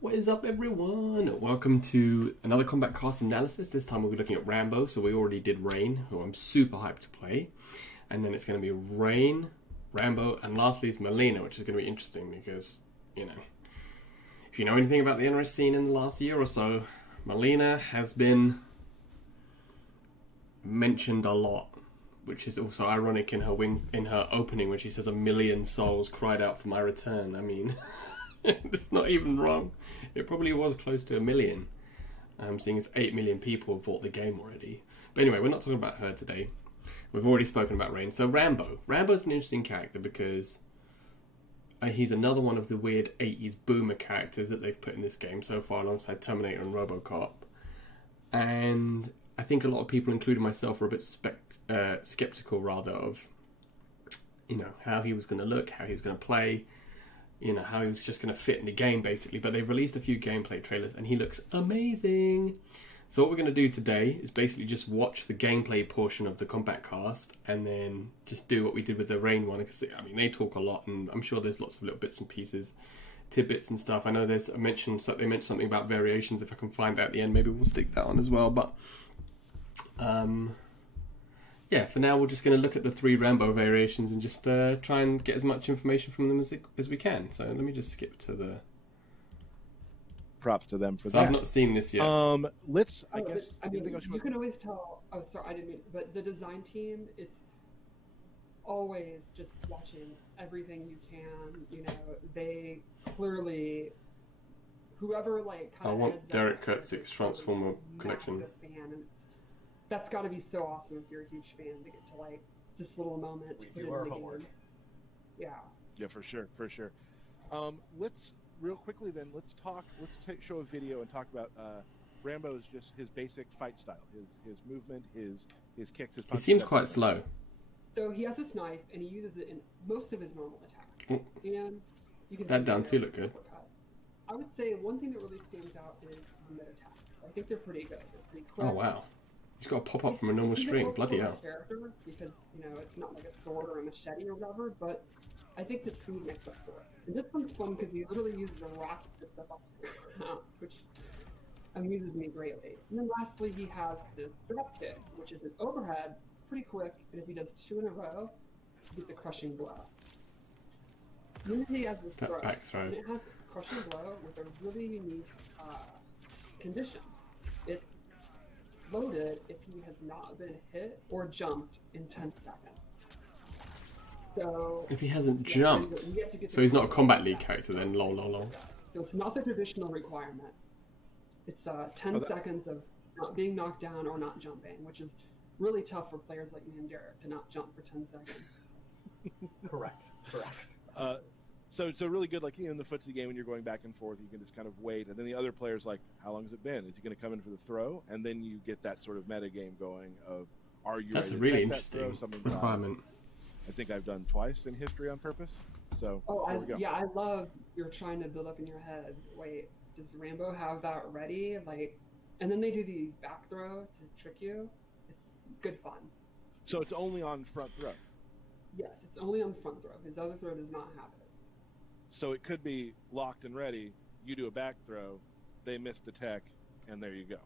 What is up, everyone? Welcome to another Kombat Kast analysis. This time we'll be looking at Rambo. So we already did Rain, who I'm super hyped to play. And then it's going to be Rain, Rambo, and lastly is Melina, which is going to be interesting because, you know, if you know anything about the NRS scene in the last year or so, Melina has been mentioned a lot, which is also ironic in her opening when she says 1 million souls cried out for my return. I mean, it's not even wrong. It probably was close to 1 million, seeing as 8 million people have bought the game already. But anyway, we're not talking about her today. We've already spoken about Rain. So Rambo. Rambo's an interesting character because he's another one of the weird 80s boomer characters that they've put in this game so far, alongside Terminator and RoboCop. And I think a lot of people, including myself, are a bit skeptical, rather, of, you know, how he was going to look, how he was going to play, you know, how he was just going to fit in the game, basically. But they've released a few gameplay trailers, and he looks amazing. So what we're going to do today is basically just watch the gameplay portion of the Kombat Cast, and then just do what we did with the Rain one, because, I mean, they talk a lot, and I'm sure there's lots of little bits and pieces, tidbits and stuff. I know they mentioned something about variations. If I can find that at the end, maybe we'll stick that on as well. But yeah, for now we're just going to look at the 3 Rambo variations and just try and get as much information from them as we can. So let me just skip to the... Props to them for that. I've not seen this yet. Let's, I mean, you can always tell... Oh, sorry, I didn't mean... But the design team, it's always just watching everything you can. You know, they clearly... Whoever, like, kind of... I want Derek Kurtzik's Transformer collection. That's got to be so awesome if you're a huge fan to get to, like, this little moment to put in the game. Yeah. Yeah, for sure, for sure. Let's real quickly then. Let's show a video and talk about Rambo's just his basic fight style, his movement, his kicks, his punches. He seems quite slow. So he has this knife and he uses it in most of his normal attacks. And you can that down too look good. I would say one thing that really stands out is the mid attacks. I think they're pretty good. They're pretty quick. Oh wow. He's got to pop up from a normal string. Bloody hell. Character because, you know, it's not like a sword or a machete or whatever, but I think the speed makes up for it. And this one's fun because he literally uses a rocket to stuff up the ground, which amuses me greatly. And then lastly, he has this Dropkick, which is an overhead. It's pretty quick, and if he does 2 in a row, he gets a crushing blow. And then he has this throw. Back throw. And it has a crushing blow with a really unique condition. It's loaded if he has not been hit or jumped in 10 seconds. So if he hasn't jumped, so he's not a Combat League character then, lol. So it's not the traditional requirement. It's 10 seconds of not being knocked down or not jumping, which is really tough for players like me and Derek to not jump for 10 seconds. Correct. So really good, like, you know, in the footsie game when you're going back and forth, you can just kind of wait, and then the other player's like, how long has it been? Is he going to come in for the throw? And then you get that sort of meta game going of, are you That's ready a to really take interesting that throw? requirement. I think I've done twice in history on purpose. So yeah, I love you're trying to build up in your head. Wait, does Rambo have that ready? Like, and then they do the back throw to trick you. It's good fun. So it's only on front throw. Yes, it's only on front throw. His other throw does not have it. So it could be locked and ready. You do a back throw, they miss the tech, and there you go.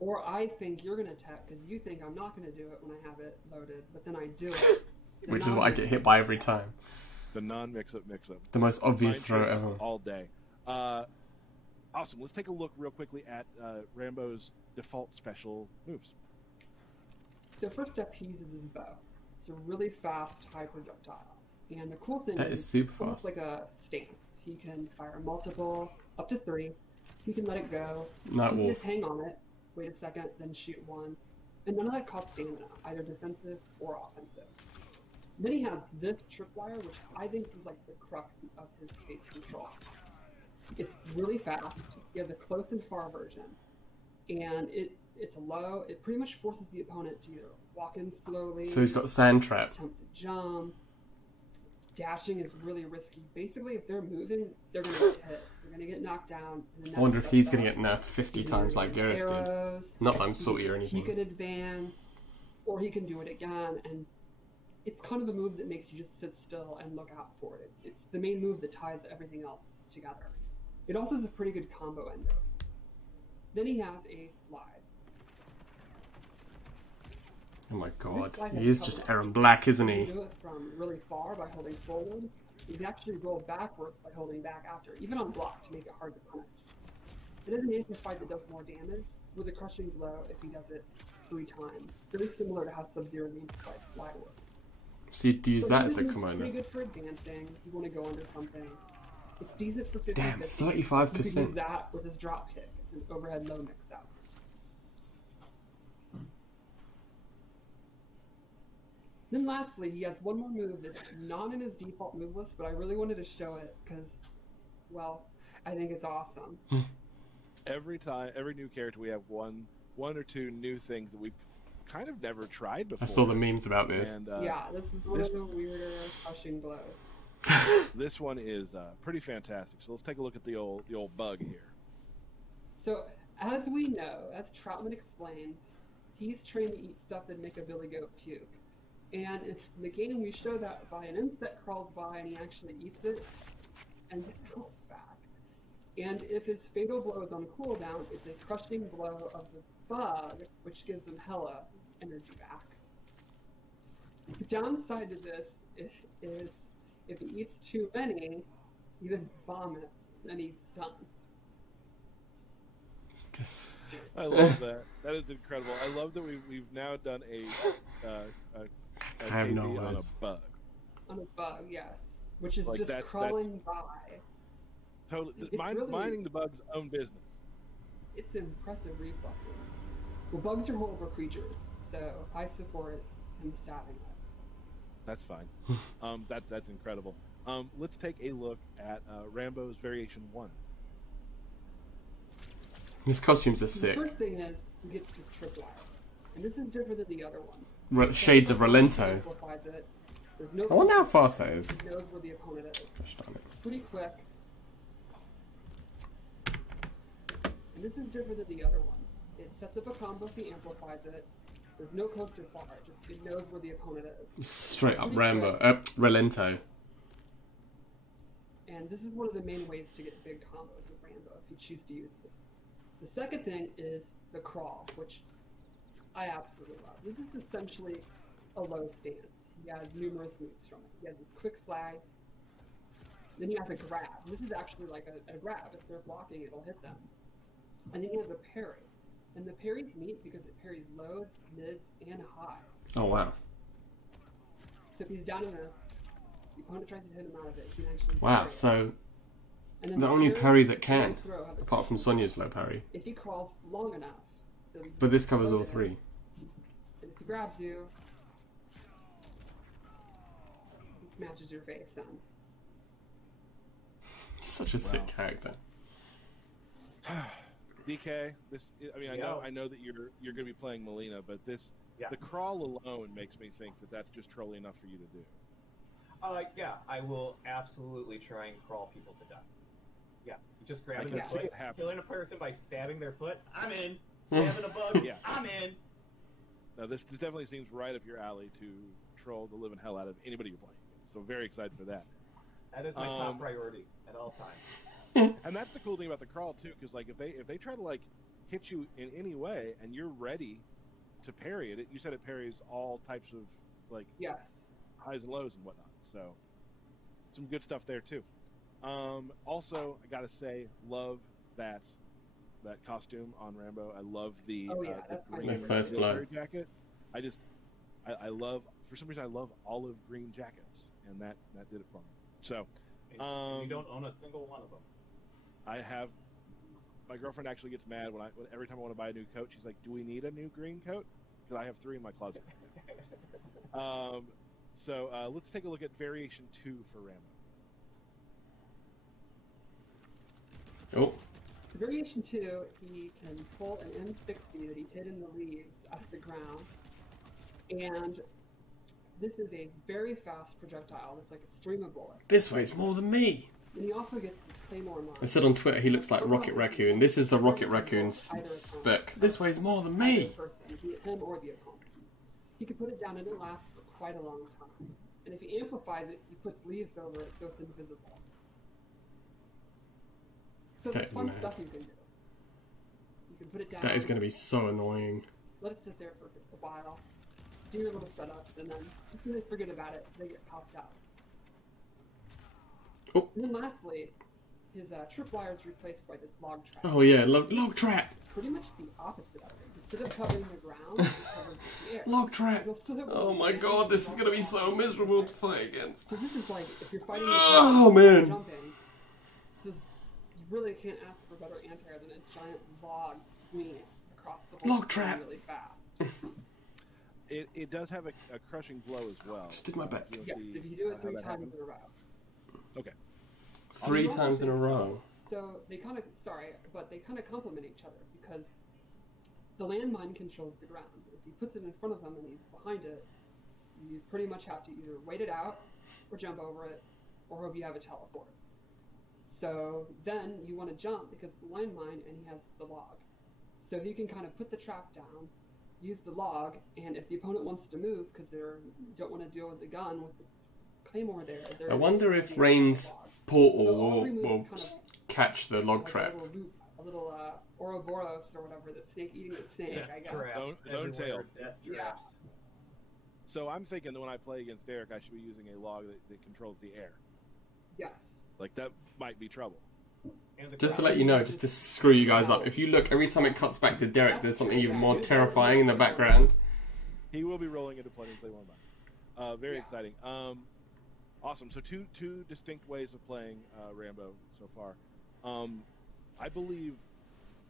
Or I think you're going to tech because you think I'm not going to do it when I have it loaded, but then I do it. Which is what I get hit by every time. The non-mix-up, mix-up. The most obvious throw ever. All day. Awesome. Let's take a look real quickly at Rambo's default special moves. So first up, he uses his bow. It's a really fast, high projectile. And the cool thing is super fast. It's like a stance. He can fire multiple, up to 3. He can let it go. Not he can wolf. just hang on it, wait a second, then shoot 1. And none of that costs stamina, either defensive or offensive. Then he has this tripwire, which I think is like the crux of his space control. It's really fast. He has a close and far version. And it's a low. It pretty much forces the opponent to either walk in slowly. So he's got sand trap. Attempt to jump. Dashing is really risky. Basically, if they're moving, they're going to get hit. They're going to get knocked down. And I wonder if he's going to get nerfed 50 times like Garrus did. Not that I'm salty or anything. He could advance, or he can do it again. And it's kind of the move that makes you just sit still and look out for it. It's the main move that ties everything else together. It also is a pretty good combo ender. Then he has a slide. Oh my god, slide he has is a just couple Aaron Black, isn't You he? can do it from really far by holding forward. You can actually roll backwards by holding back after, even on block, to make it hard to punish. It is an amplified that does more damage, with a crushing blow if he does it 3 times. Very similar to how Sub-Zero's amplified slide works. So you'd use that as a It's commander. pretty good for advancing. You want to go under something. It's decent for 50-50. Damn, You can 35%. use that with his Dropkick. It's an overhead low mix-up. Then lastly, he has one more move that's not in his default move list, but I really wanted to show it because, well, I think it's awesome. Every new character, we have one or two new things that we've kind of never tried before. I saw the memes about this. And, Yeah, this is one of the weirder crushing blows. This one is pretty fantastic. So let's take a look at the old bug here. So, as we know, as Troutman explained, he's trained to eat stuff that make a billy goat puke. And in the game, we show that by an insect crawls by and he actually eats it and bounces back. And if his fatal blow is on cooldown, it's a crushing blow of the bug, which gives them hella energy back. The downside to this is if he eats too many, he then vomits and he's stunned. I love that. That is incredible. I love that we've now done a I have no KV on a words. bug. On a bug, yes. Which is Like just that's crawling by. Totally, It's really- minding the bug's own business. It's impressive reflexes. Well, bugs are horrible creatures, so I support him stabbing it. That's fine. That's incredible. Let's take a look at Rambo's Variation 1. His costumes are The sick. first thing is he gets this tripwire, and this is different than the other one. Shades of Relento. Amplifies it. There's no I wonder how fast that is. He knows where the opponent is. Gosh darn it. Pretty quick. And this is different than the other one. It sets up a combo if he amplifies it. There's no close or far. It knows where the opponent is. Straight up Rambo. Relento. And this is one of the main ways to get big combos with Rambo if you choose to use this. The second thing is the crawl, which I absolutely love. This is essentially a low stance. He has numerous moves from it. He has this quick slide. Then he has a grab. This is actually like a grab. If they're blocking, it'll hit them. And then he has a parry. And the parry's neat because it parries lows, mids, and highs. Oh wow. So if he's down in the opponent tries to hit him out of it, he can actually Wow, parry it. so And then the only parry that can, and throw have a apart from Sonya's low parry. if he crawls long enough. But this covers all three. And if he grabs you, he smashes your face then. He's such a sick character. DK, this I mean Yo. I know that you're going to be playing Melina, but this Yeah. the crawl alone makes me think that that's just trolly enough for you to do. Yeah, I will absolutely try and crawl people to death. Yeah, just I grabbing can their see foot, it happen. killing a person by stabbing their foot. I'm in. Stabbing a bug. Yeah. I'm in. Now this definitely seems right up your alley to troll the living hell out of anybody you're playing against. So very excited for that. That is my top priority at all times. And that's the cool thing about the crawl too, because like if they try to like hit you in any way and you're ready to parry it, you said it parries all types of like Yes. highs and lows and whatnot. So some good stuff there too. Also, I gotta say, love that costume on Rambo. I love the Oh, yeah, that's my green favorite. First blood. military jacket. I love, for some reason I love olive green jackets, and that did it for me. So You don't own a single one of them. I have. My girlfriend actually gets mad when every time I want to buy a new coat. She's like, "Do we need a new green coat?" Because I have 3 in my closet. So let's take a look at Variation 2 for Rambo. Oh, So variation 2, he can pull an M60 that he hid in the leaves out of the ground. And this is a very fast projectile that's like a stream of bullets. this weighs more than me. And he also gets the Claymore mark. I said on Twitter he looks like Rocket Raccoon. This is the Rocket Raccoon spec. This weighs more than me. Either person, be it him or the opponent. He can put it down and it lasts for quite a long time. And if he amplifies it, he puts leaves over it so it's invisible. So there's That is fun mad. stuff you can do. You can put it down. That is going to be so annoying. Let it sit there for a while. Do your little setups, and then as soon as they forget about it, they get popped out. Oh. And then lastly, his tripwire is replaced by this log trap. Oh yeah, log trap. Pretty much the opposite of it. Instead of covering the ground, it covers the air. Log trap. It'll still hit with Oh the my sand, god, this is but going to be it'll so also- miserable to fight against. So this is like, if you're fighting Oh, man. jumping, this is, you really can't ask for better anti-air than a giant log swinging across the whole Log trap. really fast. It does have a crushing blow as well. Just did my back. You'll Yes, see if you do it how 3 that times happens. in a row. Okay. 3 times in a row. So they kind of, but they kind of complement each other because the landmine controls the ground. If he puts it in front of him and he's behind it, you pretty much have to either wait it out or jump over it or hope you have a teleport. So then you want to jump because the landmine and he has the log. So he can kind of put the trap down, use the log, and if the opponent wants to move because they don't want to deal with the gun with the claymore there, I wonder if using Rain's the log. portal So all three moves will kind of catch the log like trap. a little Ouroboros or whatever, the snake eating the snake, Death I guess. traps. Zone everywhere, tail. Death Yeah. traps. So I'm thinking that when I play against Derek, I should be using a log that controls the air. Yes. Like that might be trouble. And the Just to crowd. let you know, just to screw you guys up, if you look, every time it cuts back to Derek, there's something even more terrifying in the background. He will be rolling into play one by. Very Yeah. exciting. Awesome. So two distinct ways of playing Rambo so far.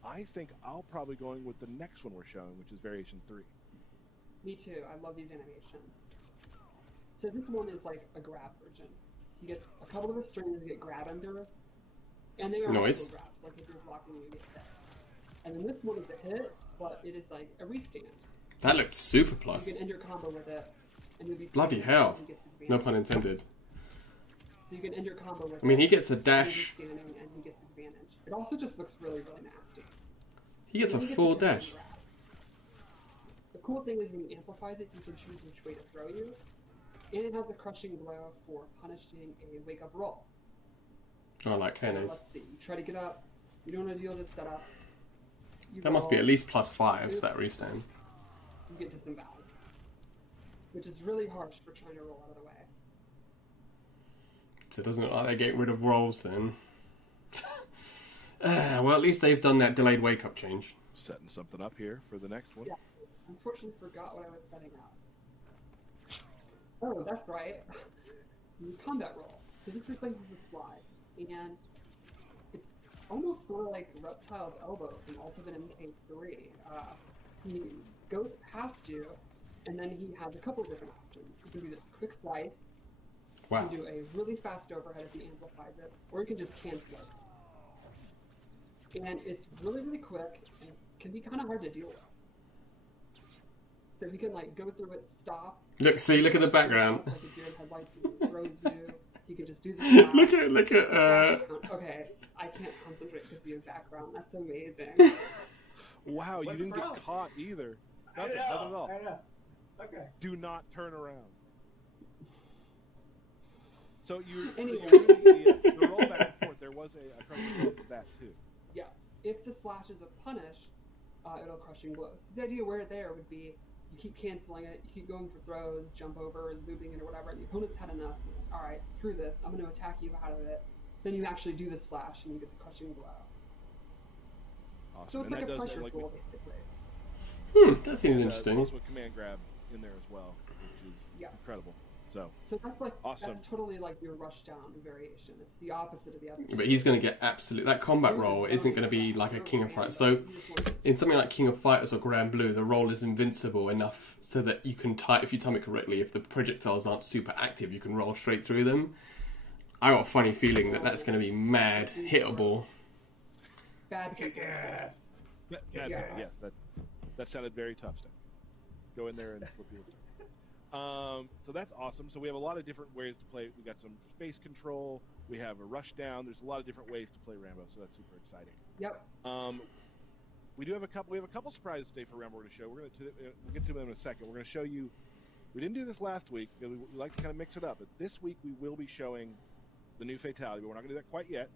I think I'll probably going with the next one we're showing, which is Variation 3. Me too. I love these animations. So this one is like a grab version. He gets a couple of his strings get grab unders, and they are Nice. also grabs. Like if you're blocking, you get hit. And then this one is a hit, but it is like a restand. That looked super You plus. can end your combo with it, and you'll be Bloody standing, hell. and he gets No advantage. pun intended. So you can end your combo with I mean, it, he gets a and dash. he's standing, and he gets advantage. It also just looks really, really nasty. He gets a And he full hit and dash. grab. The cool thing is when he amplifies it, you can choose which way to throw you. And it has a crushing blow for punishing a wake-up roll. Oh, I like So Kenne's. let's see. You try to get up. You don't want to deal with setups. You That must be roll, at least +5, that restand. You get disemboweled. Which is really harsh for trying to roll out of the way. So it doesn't look like they're getting rid of rolls then. Well, at least they've done that delayed wake-up change. Setting something up here for the next one. Yeah. Unfortunately, forgot what I was setting up. Oh, that's right. Combat roll. So this replaces the slide, and it's almost sort of like Reptile's elbow from Ultimate MK3. He goes past you, and then he has a couple of different options. You can do this quick slice. Wow. You can do a really fast overhead if he amplifies it, or you can just cancel it. And it's really, really quick, and it can be kind of hard to deal with. So you can like go through it, stop. Look at the background. Like a deer in headlights, and he throws you. You can just do the slap. look at, Okay, I can't concentrate because of your background. That's amazing. Wow, you What's the didn't get problem? caught either. I Nothing, know, nothing at all. I know. Okay. Do not turn around. So you Anyway. the roll back and forth. There was a crushing blow for that too. Yes. If the slash is a punish, it'll crushing blow. So the idea where there would be you keep canceling it, you keep going for throws, jump overs, looping it or whatever, and the opponent's had enough. All right, screw this. I'm going to attack you out of it. Then you actually do the slash and you get the crushing blow. Awesome. So it's And like that a does, pressure like, pool, basically. that seems interesting. Also a command grab in there as well, which is Yes. incredible. So So that's like Awesome. that's totally like your rush down variation. It's the opposite of the other. But he's going to get absolute... That combat roll isn't going to be like a King of Fighters. So in something like King of Fighters or Grand Blue, the roll is invincible enough so that you can if you time it correctly, if the projectiles aren't super active, you can roll straight through them. I got a funny feeling that that's going to be mad hittable. Bad Kick people. ass. yes, that sounded very tough stuff. Go in there and slip you. So that's awesome. So we have a lot of different ways to play. We got some space control. We have a rush down. There's a lot of different ways to play Rambo. So that's super exciting. Yep. We do have a couple. We have a couple surprises today for Rambo to show. We'll get to them in a second. We're going to show you. We didn't do this last week. We like to kind of mix it up. But this week we will be showing the new fatality. But we're not going to do that quite yet.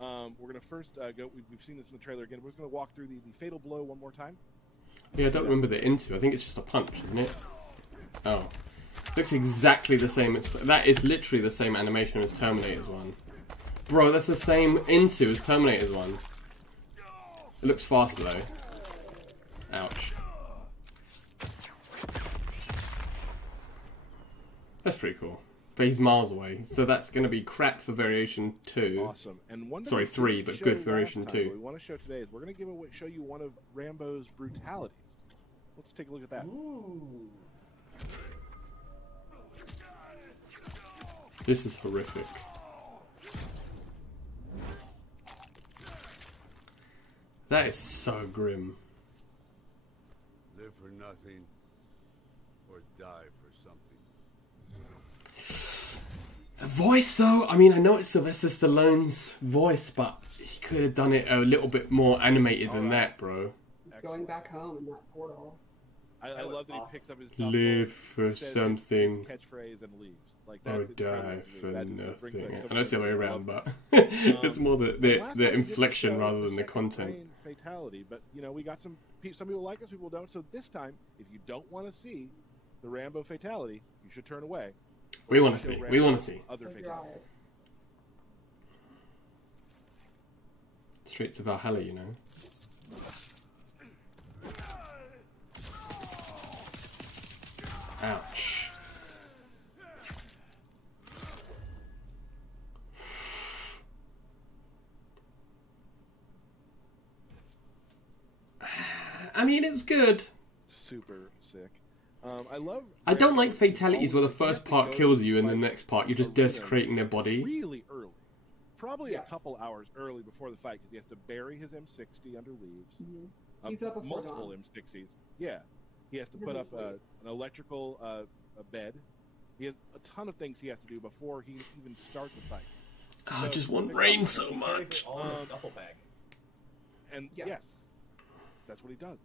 We're going to first go. We've seen this in the trailer again. We're just going to walk through the fatal blow one more time. Yeah, I don't remember the into. I think it's just a punch, isn't it? Oh. Looks exactly the same. That is literally the same animation as Terminator's one. Bro, that's the same into as Terminator's one. It looks faster though. Ouch. That's pretty cool. But he's miles away, so that's going to be crap for Variation 2. Awesome. And one Sorry, 3, but good for Variation 2. What we want to show today is we're going to show you one of Rambo's brutalities. Let's take a look at that. Ooh. This is horrific. That is so grim. Live for nothing or die for something. The voice, though, I mean, I know it's Sylvester Stallone's voice, but he could have done it a little bit more animated than that, bro. Going back home in that portal. I love that awesome. he picks up his Live for says something. his catchphrase and leaves. Like Or that's die for nothing. nothing. I know it's the other way around, but it's more the inflection rather than the content. Fatality, but you know, we got some people like us, people don't. So this time, if you don't want to see the Rambo fatality, you should turn away. We want to see. We want to see. Other Close your fatalities. eyes. Straight to Valhalla, you know. Ouch. I mean, it's good. Super sick. I love. I don't like fatalities where the first part kills you and the next part you're just desecrating their body. Really early. Probably Yes. a couple hours early before the fight because he has to bury his M60 under leaves. Mm-hmm. He's up before multiple dawn. M60s. Yeah. He has to put up an electrical a bed. He has a ton of things he has to do before he even starts the fight. Oh, I just want rain so He carries much. it all in his duffel bag. And Yes. yes, that's what he does.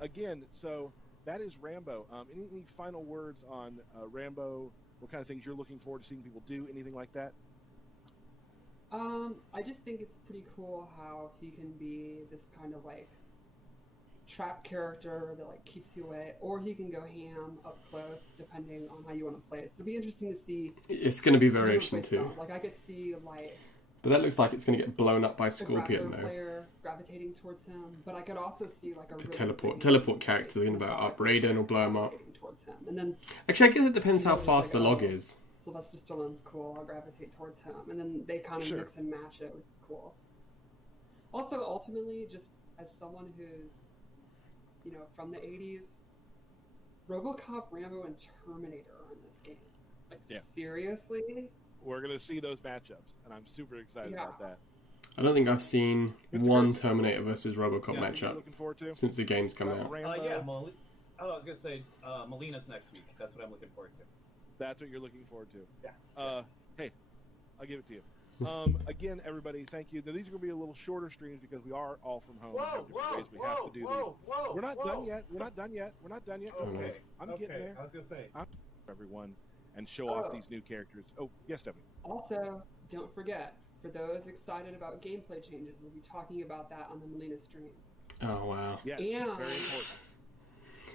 Again, so that is Rambo. Any final words on Rambo? What kind of things you're looking forward to seeing people do? Anything like that? I just think it's pretty cool how he can be this kind of like trap character that like keeps you away, or he can go ham up close depending on how you want to play it. So it'll be interesting to see. It's going to be different Variation play 2. styles. Like I could see like But that looks like it's going to get blown up by the Scorpion, grappler though. player gravitating towards him, but I could also see like a The really teleport character thinking about up Raiden or blow him up. gravitating towards him, and then Actually, I guess it depends how Just fast the like, log oh, is. Sylvester Stallone's cool. I'll gravitate towards him, and then they kind of Sure. mix and match it, which is cool. Also, ultimately, just as someone who's, you know, from the '80s, RoboCop, Rambo, and Terminator are in this game. Like Yeah. seriously, We're gonna see those matchups, and I'm super excited Yeah. about that. I don't think I've seen Mr. one Kurtz? Terminator versus RoboCop Yeah, matchup looking forward to. since the game's come out. Rambo, Yeah, I was gonna say Molina's next week. That's what I'm looking forward to. that's what you're looking forward to. Yeah. Hey, I'll give it to you. Again, everybody, thank you. Now, these are going to be a little shorter streams because we are all from home. We have different ways we have to do these. We're not done yet. We're not done yet. We're not done yet. Okay. I'm okay. getting there. I was gonna say. Everyone, and show off these new characters. Oh, yes, Stephanie. also don't forget, for those excited about gameplay changes, we'll be talking about that on the Molina stream. Oh, wow. Yes, And- very important.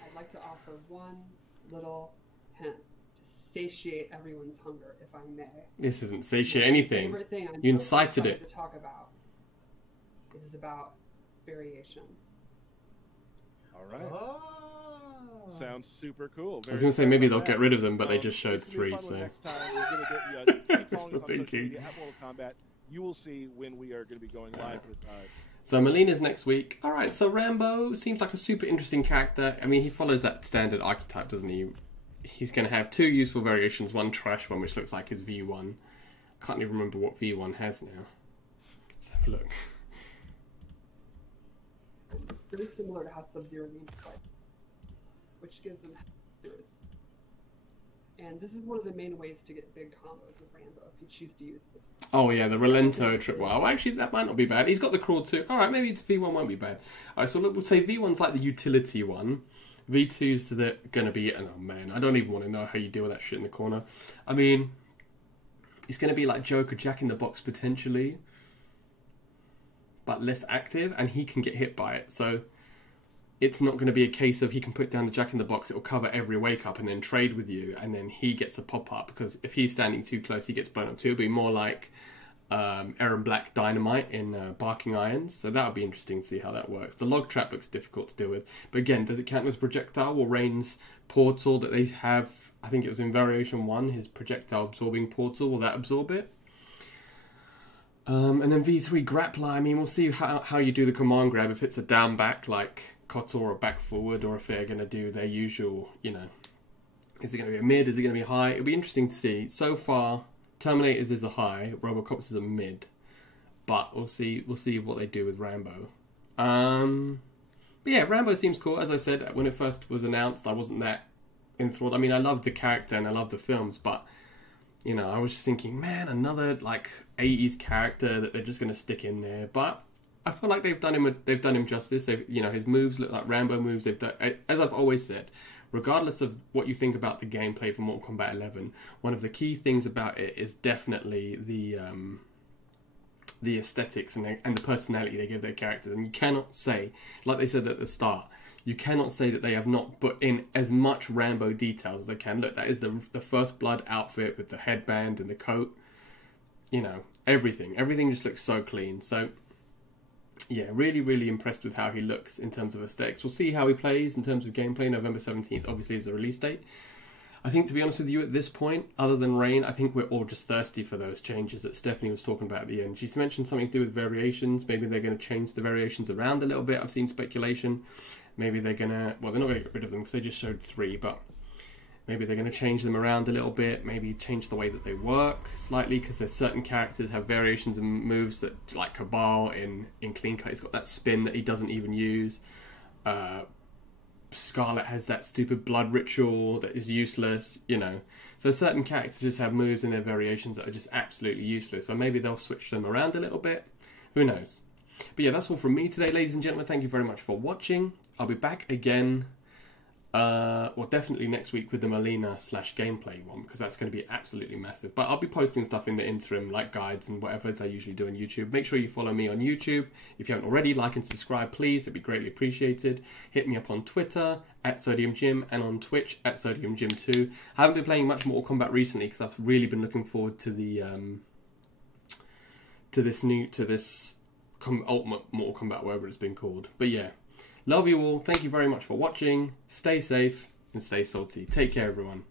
I'd like to offer one little hint to satiate everyone's hunger, if I may. This isn't satiate My anything. favorite thing I'm You most incited excited it. to talk about is about variations. All right. Oh. Sounds super cool. I was going to say maybe they'll get rid of them, but they just showed It's gonna be 3, fun so... next time. We're gonna get, keep following us on social Thinking. media at Mortal Kombat. You will see when we are going to be going live with So Molina's next week. Alright, so Rambo seems like a super interesting character. I mean, he follows that standard archetype, doesn't he? He's going to have 2 useful variations, one trash one, which looks like his V1. Can't even remember what V1 has now. Let's have a look. Very similar to how Sub-Zero games fight, which gives them hazards. And this is one of the main ways to get big combos with Rambo, if you choose to use this. Oh yeah, the Relento triple. Well, actually, that might not be bad. He's got the crawl too. Alright, maybe it's V1 won't be bad. Alright, so look, we'll say V1's like the utility one. V2's going to be... Oh man, I don't even want to know how you deal with that shit in the corner. I mean, it's going to be like Joker Jack in the Box potentially. but less active, and he can get hit by it. So it's not going to be a case of he can put down the Jack-in-the-Box, it will cover every wake-up and then trade with you, and then he gets a pop-up, because if he's standing too close, he gets blown up too. It'll be more like Aaron Black Dynamite in Barking Irons, so that'll be interesting to see how that works. The log trap looks difficult to deal with, but again, does it count as projectile? Will Rain's portal that they have, I think it was in Variation 1, his projectile absorbing portal, will that absorb it? And then V3 Grappler, I mean, we'll see how you do the command grab, if it's a down back like KOTOR or back forward, or if they're going to do their usual, you know, is it going to be a mid, is it going to be high? It'll be interesting to see. So far, Terminators is a high, Robocops is a mid, but we'll see what they do with Rambo. But yeah, Rambo seems cool. As I said, when it first was announced, I wasn't that enthralled. I mean, I love the character and I love the films, but you know, I was just thinking, man, another like 80s character that they're just going to stick in there. But I feel like they've done him justice. You know, his moves look like Rambo moves. They've done, as I've always said, regardless of what you think about the gameplay for Mortal Kombat 11, one of the key things about it is definitely the aesthetics and the personality they give their characters. And you cannot say, like they said at the start, you cannot say that they have not put in as much Rambo details as they can. Look, that is the First Blood outfit with the headband and the coat. You know, everything just looks so clean. So yeah, really, really impressed with how he looks in terms of aesthetics. We'll see how he plays in terms of gameplay. November 17th, obviously, is the release date. I think, to be honest with you, at this point, other than Rain, I think we're all just thirsty for those changes that Stephanie was talking about at the end. She's mentioned something to do with variations. Maybe they're going to change the variations around a little bit. I've seen speculation. Maybe they're going to... Well, they're not going to get rid of them because they just showed 3, but maybe they're going to change them around a little bit. Maybe change the way that they work slightly, because there's certain characters have variations and moves that, like Cabal in Clean Cut, he's got that spin that he doesn't even use. Scarlet has that stupid blood ritual that is useless, you know. So certain characters just have moves in their variations that are just absolutely useless. So maybe they'll switch them around a little bit. Who knows? But yeah, that's all from me today, ladies and gentlemen. Thank you very much for watching. I'll be back again, well, definitely next week with the Melina / gameplay one, because that's going to be absolutely massive. But I'll be posting stuff in the interim, like guides and whatever as I usually do on YouTube. Make sure you follow me on YouTube. If you haven't already, like and subscribe, please. It'd be greatly appreciated. Hit me up on Twitter, @SodiumJim, and on Twitch, @SodiumJim2. I haven't been playing much Mortal Kombat recently, because I've really been looking forward to the, to this Ultimate Mortal Kombat, whatever it's been called. But yeah, love you all. Thank you very much for watching. Stay safe and stay salty. Take care, everyone.